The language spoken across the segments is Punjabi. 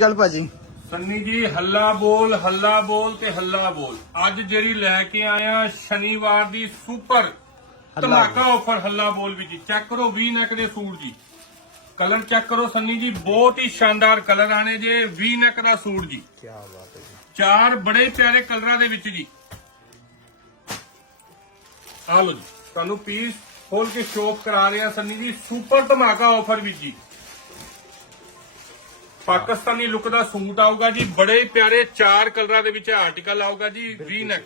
ਗੱਲ ਭਾਜੀ? ਸੰਨੀ ਜੀ ਹੱਲਾ ਬੋਲ ਹੱਲਾ ਬੋਲ ਤੇ ਹੱਲਾ ਬੋਲ। ਅੱਜ ਜਿਹੜੀ ਲੈ ਕੇ ਆਇਆ ਸ਼ਨੀਵਾਰ ਦੀ ਸੁਪਰ ਧਮਾਕਾ ਆਫਰ ਹੱਲਾ ਬੋਲ ਵਿੱਚ ਜੀ। ਚੈੱਕ ਕਰੋ ਵੀ ਨੈਕ ਦੇ ਸੂਟ ਜੀ। ਕਲਰ ਚੈੱਕ ਕਰੋ ਸੰਨੀ ਜੀ ਬਹੁਤ ਹੀ ਸ਼ਾਨਦਾਰ ਕਲਰ ਆਣੇ ਜੇ ਵੀ ਨੈਕ ਦਾ ਸੂਟ ਜੀ। ਕੀ ਬਾਤ ਹੈ ਜੀ। ਚਾਰ ਬੜੇ ਪਿਆਰੇ ਕਲਰਾਂ ਦੇ ਵਿੱਚ ਜੀ। ਆ ਲੋ ਜੀ ਤੁਹਾਨੂੰ ਪੀਸ ਖੋਲ ਕੇ ਸ਼ੋਪ ਕਰਾ ਰਿਹਾ ਸੰਨੀ ਜੀ ਸੁਪਰ ਧਮਾਕਾ ਆਫਰ ਵਿੱਚ ਜੀ। ਪਾਕਿਸਤਾਨੀ ਲੁੱਕ ਦਾ ਸੂਟ ਆਊਗਾ ਜੀ ਬੜੇ ਪਿਆਰੇ ਚਾਰ ਕਲਰਾਂ ਦੇ ਵਿੱਚ ਆਰਟੀਕਲ ਆਊਗਾ ਜੀ ਵੀ ਨੈਕ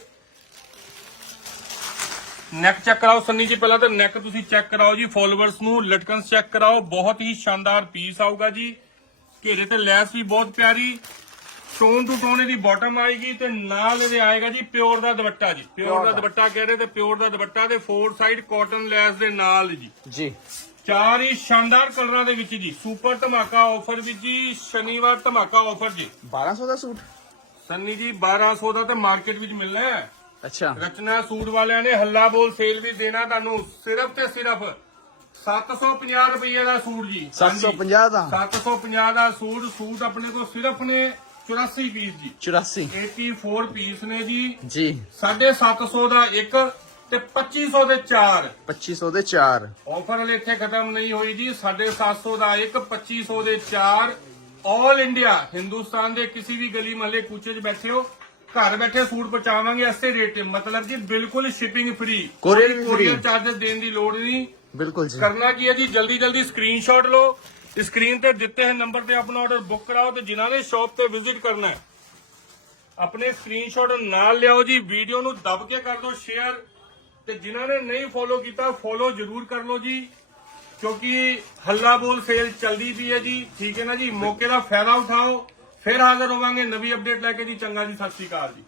ਨੈਕ ਚੈੱਕ ਕਰਾਓ ਸੰਨੀ ਜੀ ਪਹਿਲਾਂ ਤਾਂ ਨੈਕ ਤੁਸੀਂ ਚੈੱਕ ਕਰਾਓ ਜੀ ਫੋਲੋਵਰਸ ਨੂੰ ਲਟਕਨ ਚੈੱਕ ਕਰਾਓ ਬਹੁਤ ਹੀ ਸ਼ਾਨਦਾਰ ਪੀਸ ਆਊਗਾ ਜੀ। ਘੇਰੇ ਤੇ ਲੈਸ ਵੀ ਬਹੁਤ ਪਿਆਰੀ ਟੋਨ ਟੂ ਟੋਨ ਇਹਦੀ ਬਾਟਮ ਆਏਗੀ ਤੇ ਨਾਲ ਇਹਦੇ ਆਏਗਾ ਜੀ ਪਿਓਰ ਦਾ ਦੁਪੱਟਾ ਜੀ। ਪਿਓਰ ਦਾ ਦੁਪੱਟਾ ਕਹਿ ਰਹੇ ਤੇ ਪਿਓਰ ਦਾ ਦੁਪੱਟਾ ਤੇ ਫੋਰ ਸਾਈਡ ਕਾਟਨ ਲੈਸ ਦੇ ਨਾਲ ਜੀ। ਜੀ। ਚਾਰ ਹੀ ਸ਼ਾਨਦਾਰ ਕਲਰਾਂ ਦੇ ਵਿੱਚ ਜੀ। ਸੁਪਰ ਧਮਾਕਾ ਆਫਰ ਵਿੱਚ ਜੀ ਸ਼ਨੀਵਾਰ ਧਮਾਕਾ ਆਫਰ ਜੀ। 1200 ਦਾ ਸੂਟ? ਸੰਨੀ ਜੀ 1200 ਦਾ ਤੇ ਮਾਰਕੀਟ ਵਿੱਚ ਮਿਲਣਾ ਹੈ। ਅੱਛਾ। ਰਚਨਾ ਸੂਟ ਵਾਲਿਆਂ ਨੇ ਹੱਲਾ ਬੋਲ ਸੇਲ ਵੀ ਦੇਣਾ ਤੁਹਾਨੂੰ ਸਿਰਫ ਤੇ ਸਿਰਫ 750 ਰੁਪਏ ਦਾ ਸੂਟ ਜੀ। 750 ਦਾ। 750 ਦਾ ਸੂਟ ਸੂਟ ਆਪਣੇ ਕੋਲ ਸਿਰਫ ਨੇ 84 ਪੀਸ ਜੀ। 84 84 ਪੀਸ ਨੇ ਜੀ। ਜੀ। 750 ਦਾ ਇੱਕ ਤੇ 2500 ਦੇ 4 2500 ਦੇ 4 ਆਫਰ ਹਲੇ ਇੱਥੇ ਖਤਮ ਨਹੀਂ ਹੋਈ ਜੀ। 750 ਦਾ ਇੱਕ 2500 ਦੇ 4 ਆਲ ਇੰਡੀਆ ਹਿੰਦੁਸਤਾਨ ਦੇ ਕਿਸੇ ਵੀ ਗਲੀ ਮਹੱਲੇ ਕੂਚੇ 'ਚ ਬੈਠੇ ਹੋ ਘਰ ਬੈਠੇ ਸੂਟ ਪਹੁੰਚਾਵਾਂਗੇ ਐਸੇ ਰੇਟ ਤੇ। ਮਤਲਬ ਜੀ ਬਿਲਕੁਲ shipping free courier courier charges ਦੇਣ ਦੀ ਲੋੜ ਨਹੀਂ। ਬਿਲਕੁਲ ਜੀ। ਕਰਨਾ ਕੀ ਹੈ ਜੀ? ਜਲਦੀ ਜਲਦੀ ਸਕਰੀਨਸ਼ਾਟ ਲਓ। ਸਕਰੀਨ ਤੇ ਦਿੱਤੇ ਹੋਏ ਨੰਬਰ ਤੇ ਆਪਣਾ ਆਰਡਰ ਬੁੱਕ ਕਰਾਓ ਤੇ ਜਿਨ੍ਹਾਂ ਨੇ ਸ਼ਾਪ ਤੇ ਵਿਜ਼ਿਟ ਕਰਨਾ ਹੈ। ਆਪਣੇ ਸਕਰੀਨਸ਼ਾਟ ਨਾਲ ਲਿਆਓ ਜੀ। ਵੀਡੀਓ ਨੂੰ ਦਬ ਕੇ ਕਰ ਦਿਓ ਸ਼ੇਅਰ ਤੇ ਜਿਨ੍ਹਾਂ ਨੇ ਨਹੀਂ ਫੋਲੋ ਕੀਤਾ ਫੋਲੋ ਜ਼ਰੂਰ ਕਰ ਲਓ ਜੀ, ਕਿਉਂਕਿ ਹੱਲਾ ਬੋਲ ਸੇਲ ਚੱਲਦੀ ਪਈ ਹੈ ਜੀ, ਠੀਕ ਹੈ ਨਾ ਜੀ? ਮੌਕੇ ਦਾ ਫਾਇਦਾ ਉਠਾਓ, ਫਿਰ ਹਾਜ਼ਰ ਹੋਵਾਂਗੇ ਨਵੀਂ ਅਪਡੇਟ ਲੈ ਕੇ ਜੀ, ਚੰਗਾ ਜੀ, ਸਤਿ ਸ਼੍ਰੀ ਅਕਾਲ ਜੀ।